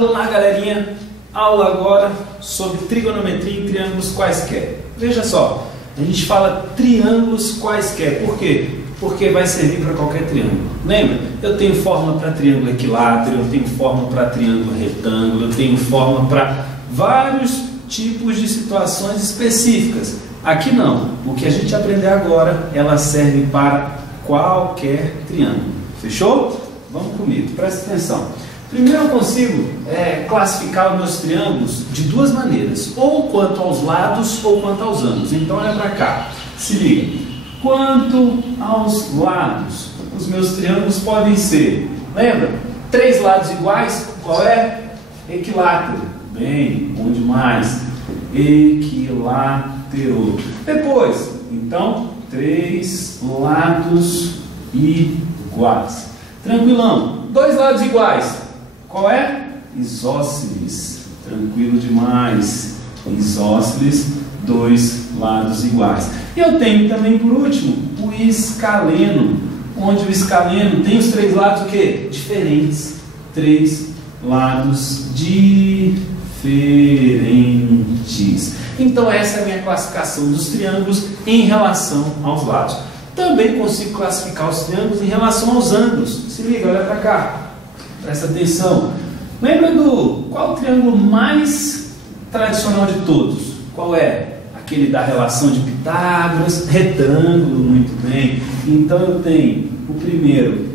Olá, galerinha, aula agora sobre trigonometria em triângulos quaisquer. Veja só, a gente fala triângulos quaisquer, por quê? Porque vai servir para qualquer triângulo. Lembra? Eu tenho fórmula para triângulo equilátero, eu tenho fórmula para triângulo retângulo, eu tenho fórmula para vários tipos de situações específicas. Aqui não, o que a gente aprender agora, ela serve para qualquer triângulo. Fechou? Vamos comigo, presta atenção. Primeiro eu consigo classificar os meus triângulos de duas maneiras, ou quanto aos lados ou quanto aos ângulos. Então olha para cá, se liga. Quanto aos lados, os meus triângulos podem ser, lembra? Três lados iguais, qual é? Equilátero. Bem, bom demais. Equilátero. Depois, então, três lados iguais. Tranquilão. Dois lados iguais. Qual é? Isósceles. Tranquilo demais. Isósceles, dois lados iguais. E eu tenho também, por último, o escaleno, onde o escaleno tem os três lados o quê? Diferentes. Três lados diferentes. Então essa é a minha classificação dos triângulos em relação aos lados. Também consigo classificar os triângulos em relação aos ângulos. Se liga, olha para cá. Presta atenção. Lembra qual o triângulo mais tradicional de todos? Qual é? Aquele da relação de Pitágoras, retângulo, muito bem. Então eu tenho o primeiro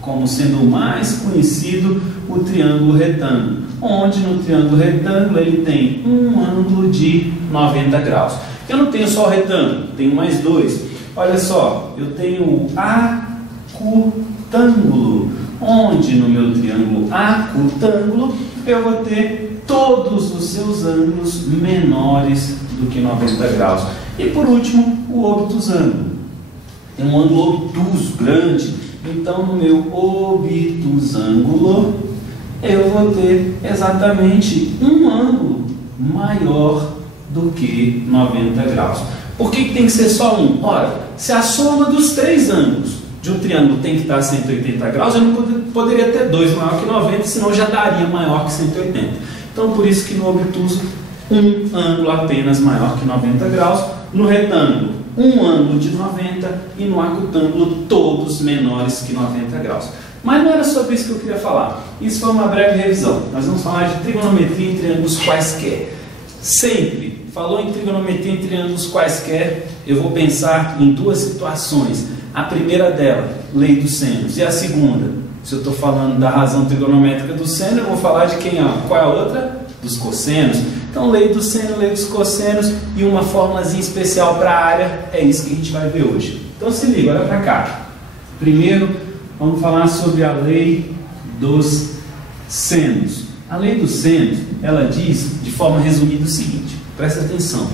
como sendo o mais conhecido, o triângulo retângulo. Onde no triângulo retângulo ele tem um ângulo de 90 graus. Eu não tenho só o retângulo, tenho mais dois. Olha só, eu tenho o acutângulo, onde no meu triângulo acutângulo eu vou ter todos os seus ângulos menores do que 90 graus. E por último, o obtusângulo. Tem um ângulo obtuso, grande. Então no meu obtusângulo eu vou ter exatamente um ângulo maior do que 90 graus. Por que tem que ser só um? Ora, se a soma dos três ângulos de um triângulo tem que estar a 180 graus, eu não poderia ter dois maior que 90, senão já daria maior que 180. Então, por isso que no obtuso, um ângulo apenas maior que 90 graus, no retângulo, um ângulo de 90 e no acutângulo, todos menores que 90 graus. Mas não era sobre isso que eu queria falar. Isso foi uma breve revisão. Nós vamos falar de trigonometria em triângulos quaisquer. Sempre falou em trigonometria em triângulos quaisquer, eu vou pensar em duas situações. A primeira dela, lei dos senos. E a segunda, se eu estou falando da razão trigonométrica do seno, eu vou falar de quem? Qual é a outra? Dos cossenos. Então, lei do seno, lei dos cossenos e uma formulazinha especial para a área. É isso que a gente vai ver hoje. Então, se liga, olha para cá. Primeiro, vamos falar sobre a lei dos senos. A lei dos senos, ela diz, de forma resumida, o seguinte. Presta atenção.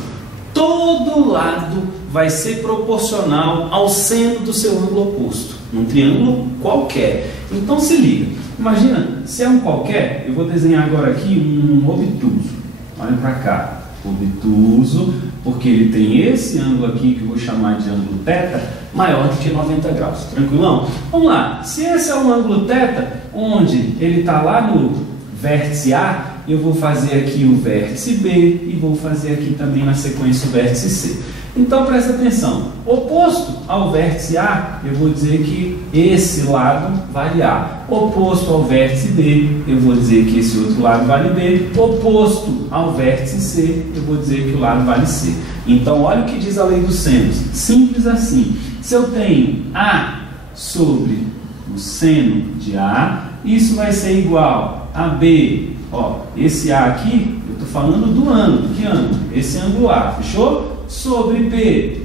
Todo lado vai ser proporcional ao seno do seu ângulo oposto, num triângulo qualquer. Então se liga, imagina, se é um qualquer, eu vou desenhar agora aqui um obtuso. Olha para cá, obtuso, porque ele tem esse ângulo aqui, que eu vou chamar de ângulo θ, maior do que 90 graus. Tranquilão? Vamos lá, se esse é um ângulo θ, onde ele está lá no vértice A, eu vou fazer aqui o vértice B e vou fazer aqui também na sequência o vértice C. Então presta atenção, oposto ao vértice A, eu vou dizer que esse lado vale A. Oposto ao vértice B, eu vou dizer que esse outro lado vale B. Oposto ao vértice C, eu vou dizer que o lado vale C. Então olha o que diz a lei dos senos, simples assim. Se eu tenho A sobre o seno de A, isso vai ser igual a B. Esse A aqui, eu estou falando do ângulo. Que ângulo? Esse ângulo A, fechou? Sobre B,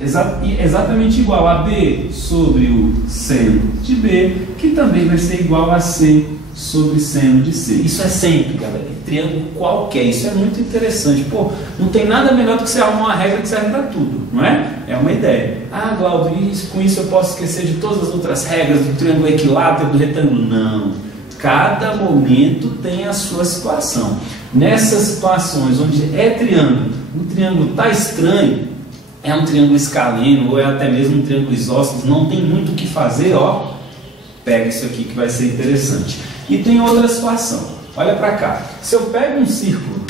exatamente igual a B sobre o seno de B, que também vai ser igual a C sobre seno de C. Isso é sempre, galera, triângulo qualquer. Isso é muito interessante. Pô, não tem nada melhor do que você arrumar uma regra que serve para tudo, não é? É uma ideia. Glauber, com isso eu posso esquecer de todas as outras regras do triângulo equilátero, do retângulo? Não. Cada momento tem a sua situação. Nessas situações onde é triângulo, o triângulo está estranho, é um triângulo escaleno ou é até mesmo um triângulo isósceles, não tem muito o que fazer, pega isso aqui que vai ser interessante. E tem outra situação. Olha para cá. Se eu pego um círculo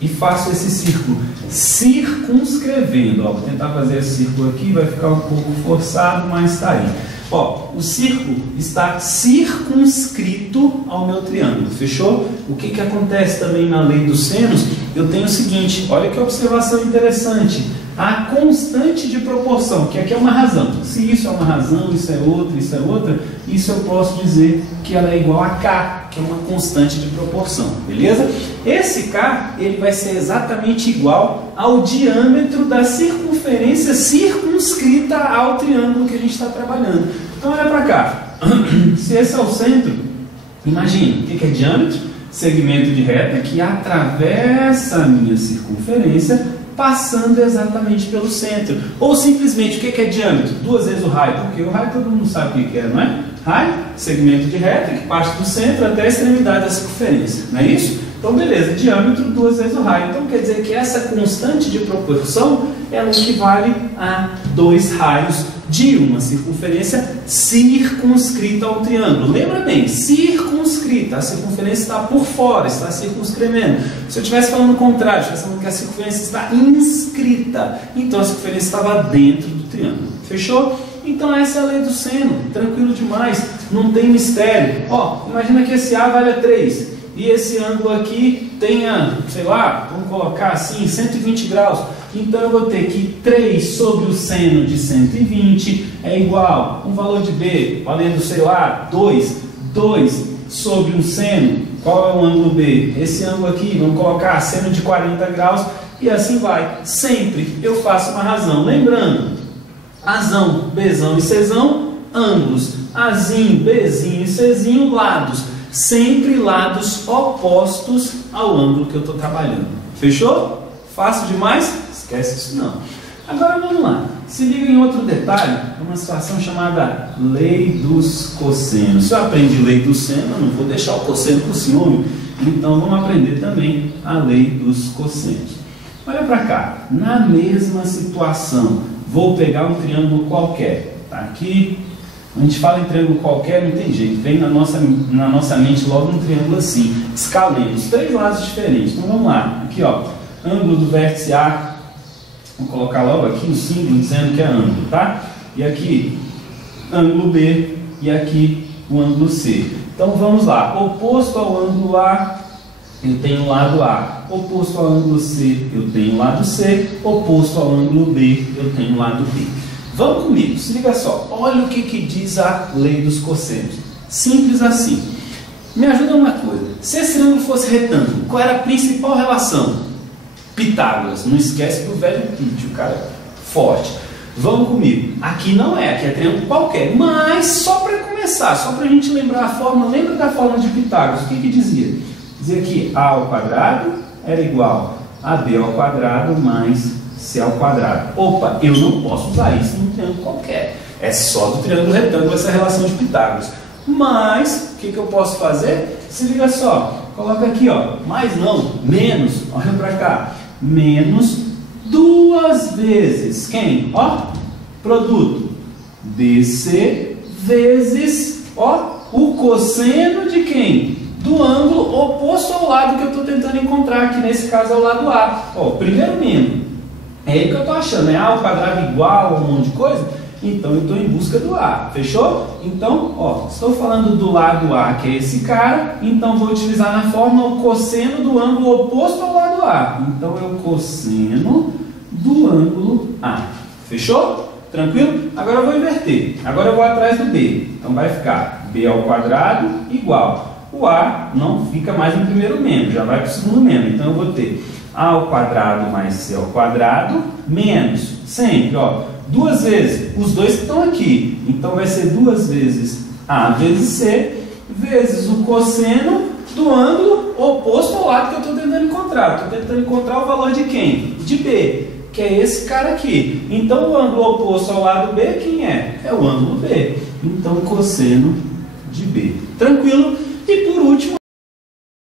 e faço esse círculo circunscrevendo, ó, vou tentar fazer esse círculo aqui, vai ficar um pouco forçado, mas está aí. Ó, o círculo está circunscrito ao meu triângulo, fechou? O que que acontece também na lei dos senos? Eu tenho o seguinte, olha que observação interessante. A constante de proporção, que aqui é uma razão. Se isso é uma razão, isso é outra, isso eu posso dizer que ela é igual a K, que é uma constante de proporção, beleza? Esse K, ele vai ser exatamente igual ao diâmetro da circunferência circunscrita ao triângulo que a gente está trabalhando. Então olha para cá, se esse é o centro, imagina, o que é diâmetro? Segmento de reta que atravessa a minha circunferência, passando exatamente pelo centro. Ou simplesmente, o que é diâmetro? 2 vezes o raio, porque o raio todo mundo sabe o que é, não é? Raio, segmento de reta que parte do centro até a extremidade da circunferência, não é isso? Então beleza, diâmetro 2 vezes o raio. Então quer dizer que essa constante de proporção ela equivale a 2 raios de uma circunferência circunscrita ao triângulo. Lembra bem, circunscrita, a circunferência está por fora, está circunscrevendo. Se eu estivesse falando o contrário, estivesse falando que a circunferência está inscrita, então a circunferência estava dentro do triângulo. Fechou? Então essa é a lei do seno, tranquilo demais, não tem mistério. Ó, imagina que esse A vale 3 e esse ângulo aqui tenha, sei lá, vamos colocar assim, 120 graus. Então eu vou ter que 3 sobre o seno de 120 é igual um valor de B, valendo, sei lá, 2 sobre um seno. Qual é o ângulo B? Esse ângulo aqui, vamos colocar seno de 40 graus e assim vai. Sempre eu faço uma razão. Lembrando, Azão, Bzão e Czão, ângulos. Azinho, Bzinho e Czinho, lados. Sempre lados opostos ao ângulo que eu estou trabalhando. Fechou? Fácil demais? Esquece isso não. Agora vamos lá. Se liga em outro detalhe, uma situação chamada lei dos cossenos. Se eu aprendi lei do seno, eu não vou deixar o cosseno por ciúme. Então vamos aprender também a lei dos cossenos. Olha para cá. Na mesma situação, vou pegar um triângulo qualquer. Tá aqui. A gente fala em triângulo qualquer, não tem jeito. Vem na nossa mente logo um triângulo assim. Escalemos. 3 lados diferentes. Então vamos lá. Aqui, ó. Ângulo do vértice A. Vou colocar logo aqui o símbolo dizendo que é ângulo, tá? E aqui, ângulo B. E aqui, o ângulo C. Então vamos lá. Oposto ao ângulo A, eu tenho o lado A. Oposto ao ângulo C, eu tenho o lado C. Oposto ao ângulo B, eu tenho o lado B. Vamos comigo, se liga só. Olha o que diz a lei dos cossenos. Simples assim. Me ajuda uma coisa. Se esse triângulo fosse retângulo, qual era a principal relação? Pitágoras. Não esquece do velho Pite, o cara forte. Vamos comigo. Aqui não é, aqui é triângulo qualquer. Mas só para começar, só para a gente lembrar a fórmula, lembra da fórmula de Pitágoras? O que dizia? Dizia que A ao quadrado era igual a B ao quadrado mais C ao quadrado. Opa, eu não posso usar isso num triângulo qualquer. É só do triângulo retângulo essa relação de Pitágoras. Mas, o que eu posso fazer? Se liga só, coloca aqui, ó, mais não, menos, olha para cá, menos 2 vezes, quem? Ó, produto, BC vezes, ó, o cosseno de quem? Do ângulo oposto ao lado que eu estou tentando encontrar, que nesse caso é o lado A. Ó, primeiro menos. É aí que eu estou achando, é A ao quadrado igual a um monte de coisa? Então eu estou em busca do A, fechou? Então, ó, estou falando do lado A, que é esse cara, então vou utilizar na fórmula o cosseno do ângulo oposto ao lado A. Então é o cosseno do ângulo A. Fechou? Tranquilo? Agora eu vou inverter. Agora eu vou atrás do B. Então vai ficar B ao quadrado igual. O A não fica mais no primeiro membro, já vai para o segundo membro. Então eu vou ter A ao quadrado mais C ao quadrado menos, sempre, ó, 2 vezes, os dois que estão aqui. Então vai ser 2 vezes A vezes C, vezes o cosseno do ângulo oposto ao lado que eu estou tentando encontrar. Estou tentando encontrar o valor de quem? De B, que é esse cara aqui. Então o ângulo oposto ao lado B, quem é? É o ângulo B. Então cosseno de B. Tranquilo?